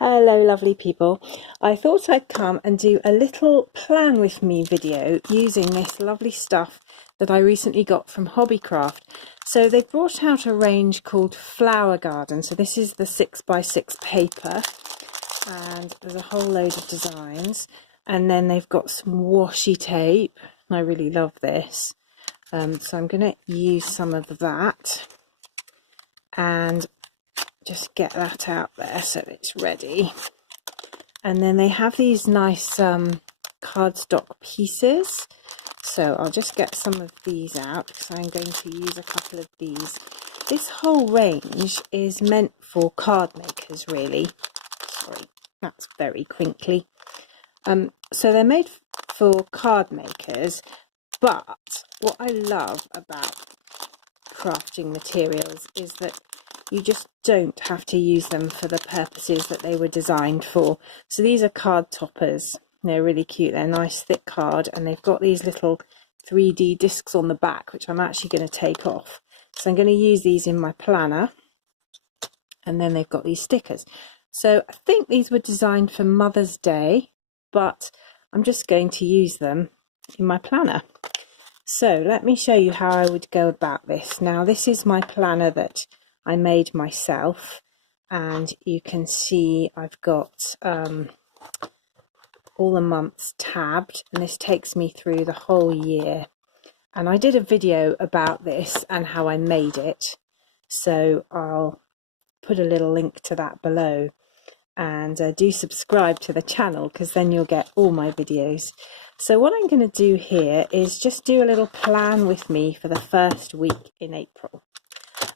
Hello lovely people. I thought I'd come and do a little plan with me video using this lovely stuff that I recently got from Hobbycraft. So they've brought out a range called Flower Garden. So this is the 6x6 paper and there's a whole load of designs, and then they've got some washi tape. I really love this. So I'm going to use some of that and just get that out there so it's ready. And then they have these nice cardstock pieces, so I'll just get some of these out because I'm going to use a couple of these. This whole range is meant for card makers, really. Sorry, that's very crinkly. So they're made for card makers, but what I love about crafting materials is that you just don't have to use them for the purposes that they were designed for. So these are card toppers. They're really cute. They're nice thick card, and they've got these little 3D discs on the back, which I'm actually going to take off. So I'm going to use these in my planner. And then they've got these stickers. So I think these were designed for Mother's Day, but I'm just going to use them in my planner. So let me show you how I would go about this. Now, this is my planner that I made myself, and you can see I've got all the months tabbed, and this takes me through the whole year. And I did a video about this and how I made it, so I'll put a little link to that below, and do subscribe to the channel because then you'll get all my videos. So what I'm going to do here is just do a little plan with me for the first week in April.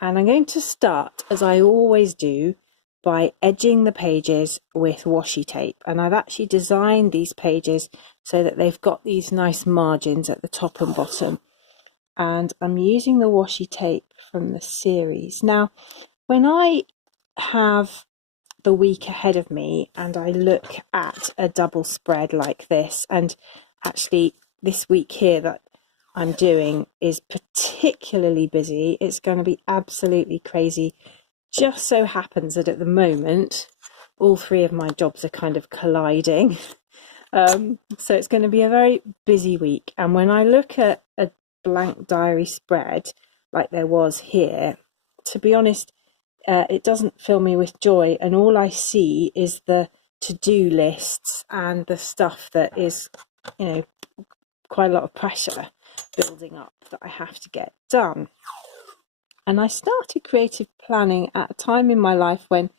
And I'm going to start, as I always do, by edging the pages with washi tape. And I've actually designed these pages so that they've got these nice margins at the top and bottom. And I'm using the washi tape from the series. Now, when I have the week ahead of me and I look at a double spread like this, and actually this week here that I'm doing is particularly busy. It's going to be absolutely crazy. Just so happens that at the moment all three of my jobs are kind of colliding. So it's going to be a very busy week, and when I look at a blank diary spread like there was here, to be honest, it doesn't fill me with joy, and all I see is the to-do lists and the stuff that is, you know, quite a lot of pressure building up that I have to get done. And I started creative planning at a time in my life when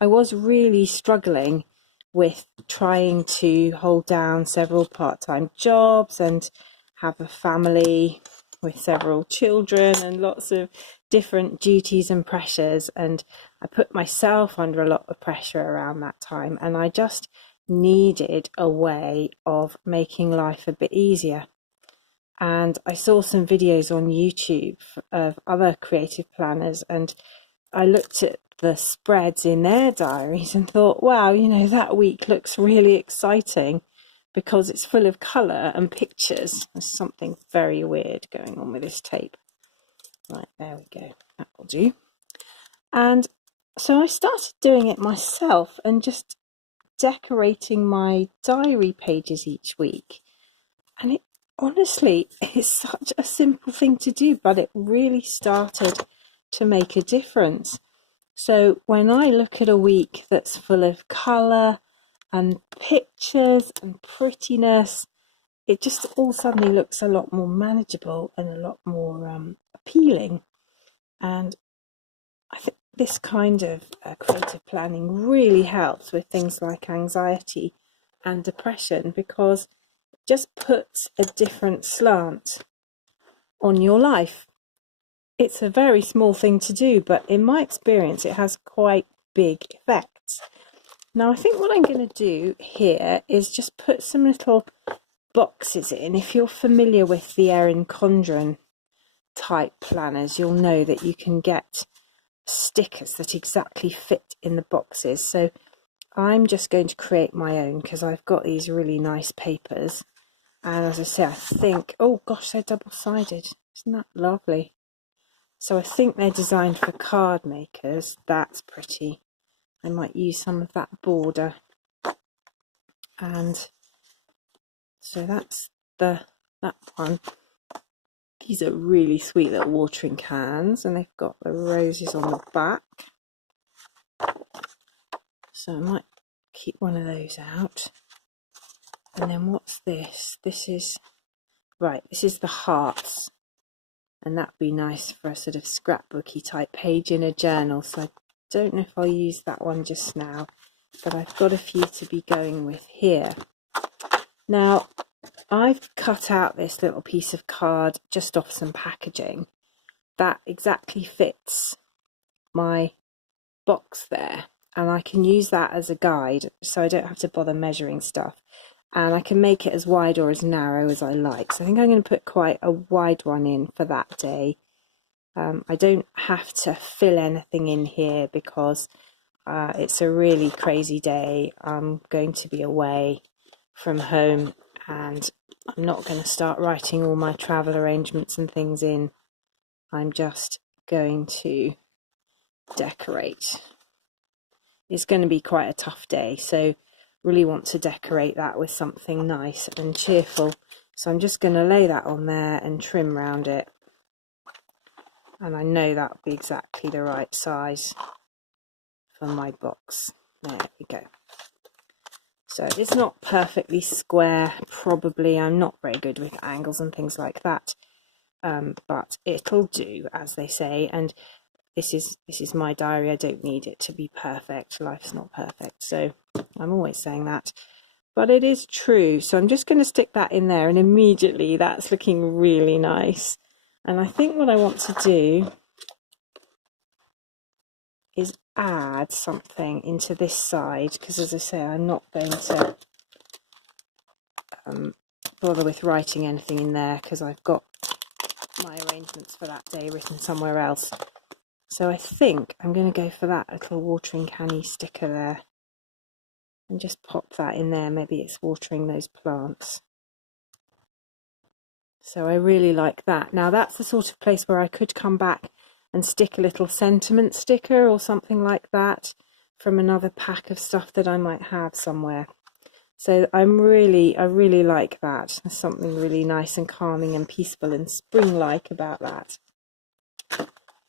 I was really struggling with trying to hold down several part-time jobs and have a family with several children and lots of different duties and pressures, and I put myself under a lot of pressure around that time, and I just needed a way of making life a bit easier. And I saw some videos on YouTube of other creative planners, and I looked at the spreads in their diaries and thought, wow, you know, that week looks really exciting because it's full of colour and pictures. There's something very weird going on with this tape. Right, there we go, that will do. And so I started doing it myself and just decorating my diary pages each week. And it honestly is such a simple thing to do, but it really started to make a difference. So when I look at a week that's full of colour and pictures and prettiness, it just all suddenly looks a lot more manageable and a lot more appealing. And I think this kind of creative planning really helps with things like anxiety and depression, because it just puts a different slant on your life. It's a very small thing to do, but in my experience it has quite big effects. Now I think what I'm going to do here is just put some little boxes in. If you're familiar with the Erin Condren type planners, you'll know that you can get stickers that exactly fit in the boxes. So I'm just going to create my own because I've got these really nice papers, and as I say, I think, oh gosh, they're double-sided. Isn't that lovely? So I think they're designed for card makers. That's pretty. I might use some of that border. And so that's that one. These are really sweet little watering cans, and they've got the roses on the back. So I might keep one of those out. And then what's this? This is the hearts. And that'd be nice for a sort of scrapbooky type page in a journal. So I don't know if I'll use that one just now, but I've got a few to be going with here. Now, I've cut out this little piece of card just off some packaging that exactly fits my box there, and I can use that as a guide so I don't have to bother measuring stuff, and I can make it as wide or as narrow as I like. So I think I'm going to put quite a wide one in for that day. I don't have to fill anything in here because it's a really crazy day. I'm going to be away from home, and I'm not going to start writing all my travel arrangements and things in. I'm just going to decorate. It's going to be quite a tough day, so really want to decorate that with something nice and cheerful. So I'm just going to lay that on there and trim round it, and I know that will be exactly the right size for my box. There we go. So it's not perfectly square, probably. I'm not very good with angles and things like that, but it'll do, as they say. And this is my diary. I don't need it to be perfect. Life's not perfect, so I'm always saying that, but it is true. So I'm just going to stick that in there, and immediately that's looking really nice. And I think what I want to do is add something into this side, because as I say, I'm not going to bother with writing anything in there because I've got my arrangements for that day written somewhere else. So I think I'm going to go for that little watering canny sticker there and just pop that in there. Maybe it's watering those plants. So I really like that. Now that's the sort of place where I could come back and stick a little sentiment sticker or something like that from another pack of stuff that I might have somewhere. So I really like that. There's something really nice and calming and peaceful and spring-like about that.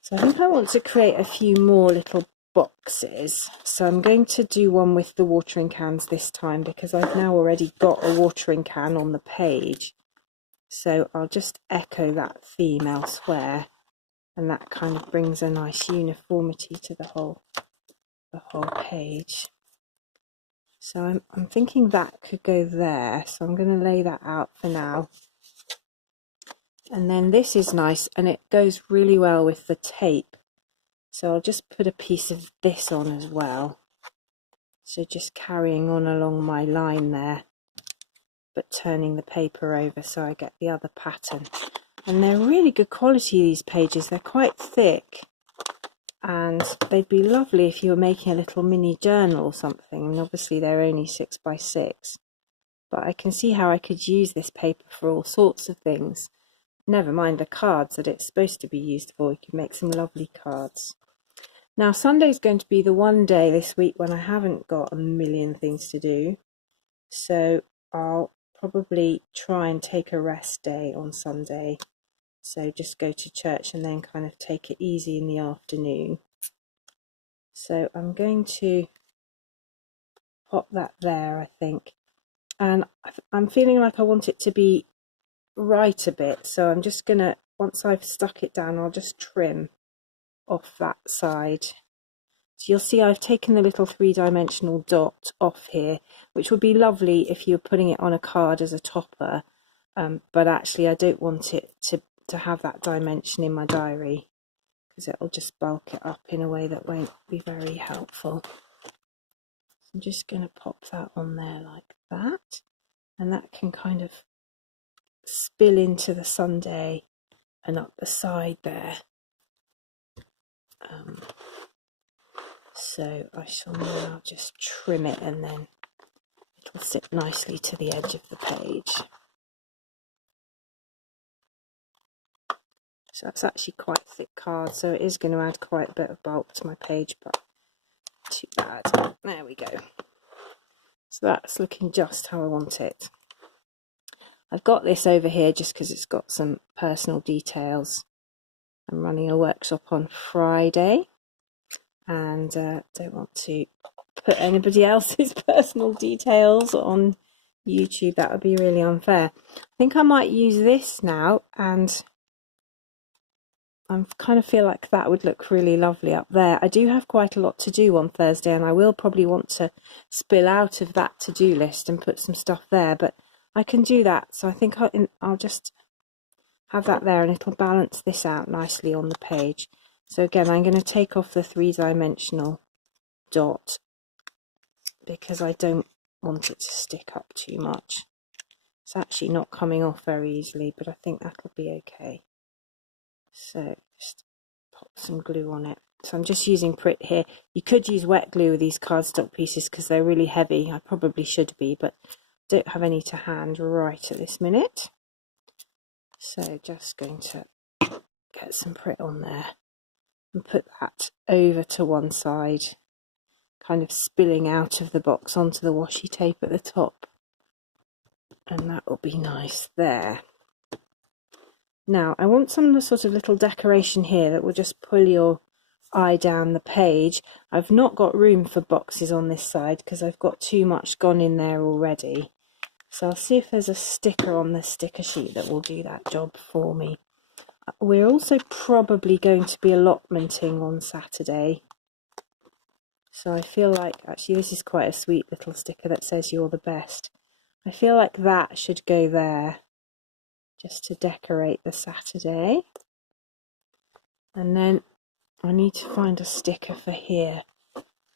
So I think I want to create a few more little boxes. So I'm going to do one with the watering cans this time because I've now already got a watering can on the page. So I'll just echo that theme elsewhere, and that kind of brings a nice uniformity to the whole page. So I'm thinking that could go there, so I'm going to lay that out for now. And then this is nice, and it goes really well with the tape. So I'll just put a piece of this on as well. So just carrying on along my line there, but turning the paper over so I get the other pattern. And they're really good quality, these pages. They're quite thick, and they'd be lovely if you were making a little mini journal or something. And obviously they're only 6 by 6, but I can see how I could use this paper for all sorts of things. Never mind the cards that it's supposed to be used for. You can make some lovely cards. Now Sunday's going to be the one day this week when I haven't got a million things to do, so I'll probably try and take a rest day on Sunday. So just go to church and then kind of take it easy in the afternoon. So I'm going to pop that there, I think. And I'm feeling like I want it to be right a bit. So I'm just going to, once I've stuck it down, I'll just trim off that side. So you'll see I've taken the little 3-dimensional dot off here, which would be lovely if you were putting it on a card as a topper. But actually I don't want it to have that dimension in my diary, because it'll just bulk it up in a way that won't be very helpful. So I'm just going to pop that on there like that, and that can kind of spill into the Sunday and up the side there. So I shall now just trim it, and then it'll sit nicely to the edge of the page. So that's actually quite thick card, so it is going to add quite a bit of bulk to my page, but too bad. There we go. So that's looking just how I want it. I've got this over here just because it's got some personal details. I'm running a workshop on Friday and don't want to put anybody else's personal details on YouTube. That would be really unfair. I think I might use this now, and I kind of feel like that would look really lovely up there. I do have quite a lot to do on Thursday, and I will probably want to spill out of that to-do list and put some stuff there, but I can do that. So I think I'll just have that there, and it'll balance this out nicely on the page. So again, I'm going to take off the 3-dimensional dot because I don't want it to stick up too much. It's actually not coming off very easily, but I think that'll be okay. So just pop some glue on it. So I'm just using Pritt here. You could use wet glue with these cardstock pieces because they're really heavy. I probably should be, but don't have any to hand right at this minute. So just going to get some Pritt on there and put that over to one side, kind of spilling out of the box onto the washi tape at the top, and that will be nice there. Now I want some sort of little decoration here that will just pull your eye down the page. I've not got room for boxes on this side because I've got too much gone in there already, so I'll see if there's a sticker on the sticker sheet that will do that job for me. We're also probably going to be allotmenting on Saturday, so I feel like, actually this is quite a sweet little sticker that says "You're the best." I feel like that should go there just to decorate the Saturday. And then I need to find a sticker for here.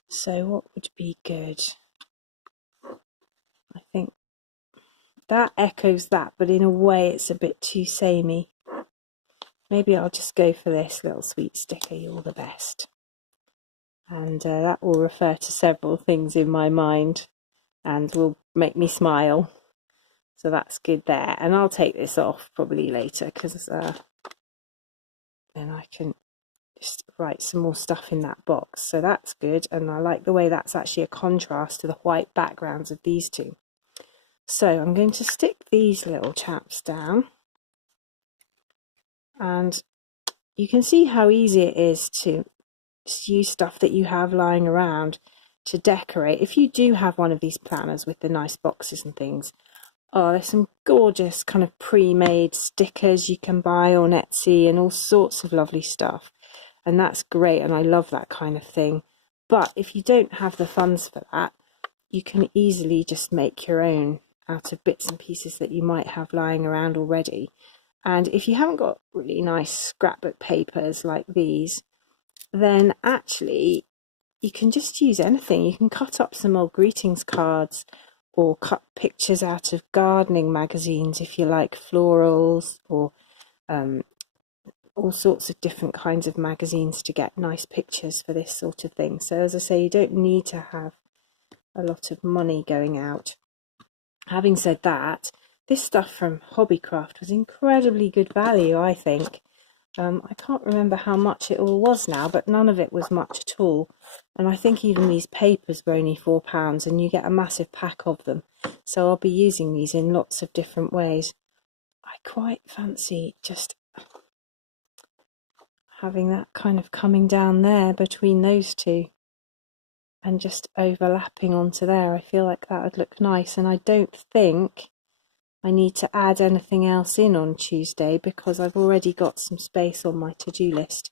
So what would be good? I think that echoes that, but in a way it's a bit too samey. Maybe I'll just go for this little sweet sticker, "You're the best." And that will refer to several things in my mind and will make me smile. So that's good there. And I'll take this off probably later because then I can just write some more stuff in that box. So that's good. And I like the way that's actually a contrast to the white backgrounds of these two. So I'm going to stick these little chaps down. And you can see how easy it is to use stuff that you have lying around to decorate. If you do have one of these planners with the nice boxes and things, oh, there's some gorgeous kind of pre-made stickers you can buy on Etsy and all sorts of lovely stuff, and that's great, and I love that kind of thing. But if you don't have the funds for that, you can easily just make your own out of bits and pieces that you might have lying around already. And if you haven't got really nice scrapbook papers like these, then actually you can just use anything. You can cut up some old greetings cards or cut pictures out of gardening magazines if you like florals, or all sorts of different kinds of magazines to get nice pictures for this sort of thing. So as I say, you don't need to have a lot of money going out. Having said that, this stuff from Hobbycraft was incredibly good value, I think. I can't remember how much it all was now, but none of it was much at all. And I think even these papers were only £4, and you get a massive pack of them. So I'll be using these in lots of different ways. I quite fancy just having that kind of coming down there between those two and just overlapping onto there. I feel like that would look nice, and I don't think I need to add anything else in on Tuesday because I've already got some space on my to-do list,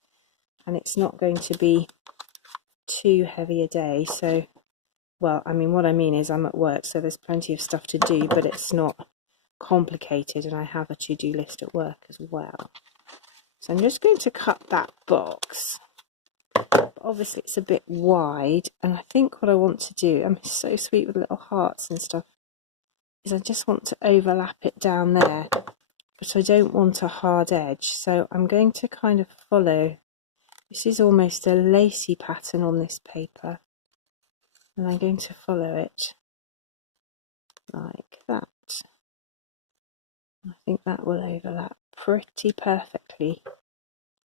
and it's not going to be too heavy a day. So, well, I mean, what I mean is I'm at work, so there's plenty of stuff to do, but it's not complicated, and I have a to-do list at work as well. So I'm just going to cut that box. But obviously it's a bit wide, and I think what I want to do, I'm so sweet with little hearts and stuff, is I just want to overlap it down there, but I don't want a hard edge. So I'm going to kind of follow, this is almost a lacy pattern on this paper, and I'm going to follow it like that. I think that will overlap pretty perfectly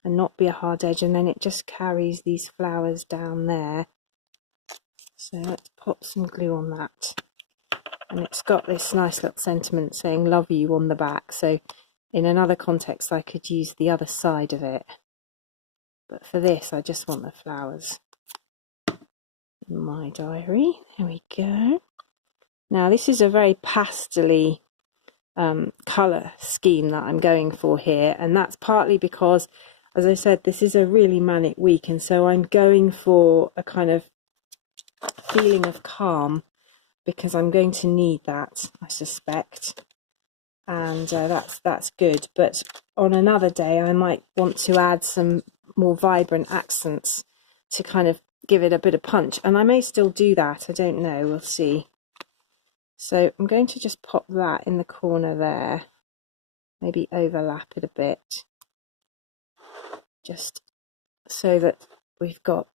and not be a hard edge, and then it just carries these flowers down there So let's pop some glue on that. And it's got this nice little sentiment saying love you on the back. So in another context I could use the other side of it. But for this I just want the flowers in my diary. There we go. Now this is a very pastel-y colour scheme that I'm going for here, and that's partly because, as I said, this is a really manic week, and so I'm going for a kind of feeling of calm, because I'm going to need that, I suspect, and that's good. But on another day I might want to add some more vibrant accents to kind of give it a bit of punch, and I may still do that, I don't know, we'll see. So I'm going to just pop that in the corner there, maybe overlap it a bit, just so that we've got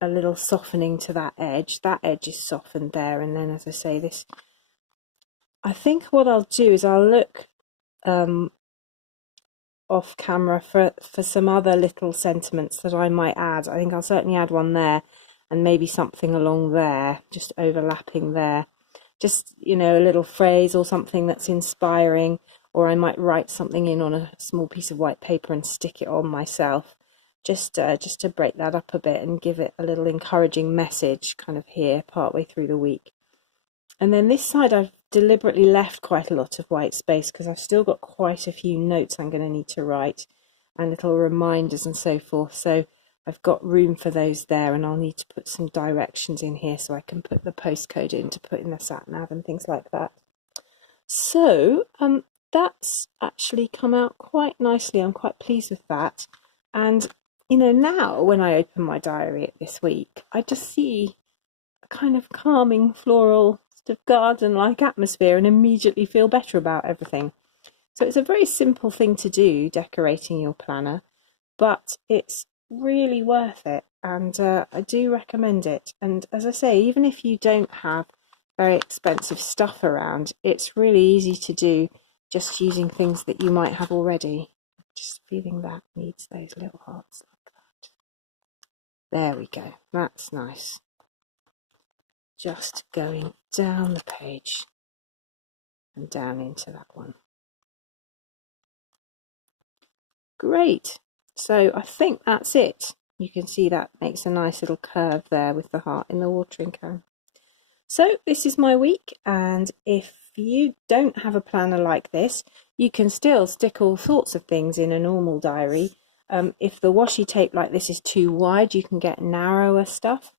a little softening to that edge. That edge is softened there, and then, as I say, this, I think what I'll do is I'll look off camera for some other little sentiments that I might add. I think I'll certainly add one there, and maybe something along there, just overlapping there. Just, you know, a little phrase or something that's inspiring, or I might write something in on a small piece of white paper and stick it on myself, just to break that up a bit and give it a little encouraging message kind of here partway through the week. And then this side I've deliberately left quite a lot of white space because I've still got quite a few notes I'm going to need to write and little reminders and so forth. So I've got room for those there, and I'll need to put some directions in here so I can put the postcode in to put in the sat nav and things like that. So that's actually come out quite nicely. I'm quite pleased with that. And you know, now when I open my diary this week, I just see a kind of calming floral sort of garden-like atmosphere and immediately feel better about everything. So it's a very simple thing to do, decorating your planner, but it's really worth it, and I do recommend it. And as I say, even if you don't have very expensive stuff around, it's really easy to do just using things that you might have already. Just feeling that needs those little hearts like that. There we go, that's nice. Just going down the page and down into that one. Great. So I think that's it. You can see that makes a nice little curve there with the heart in the watering can. So this is my week, and if you don't have a planner like this, you can still stick all sorts of things in a normal diary. If the washi tape like this is too wide, you can get narrower stuff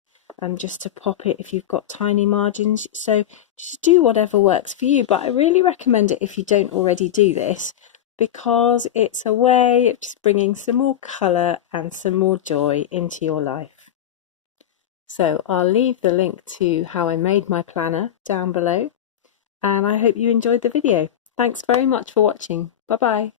just to pop it if you've got tiny margins. So just do whatever works for you, but I really recommend it if you don't already do this, because it's a way of just bringing some more colour and some more joy into your life. So I'll leave the link to how I made my planner down below, and I hope you enjoyed the video. Thanks very much for watching. Bye bye.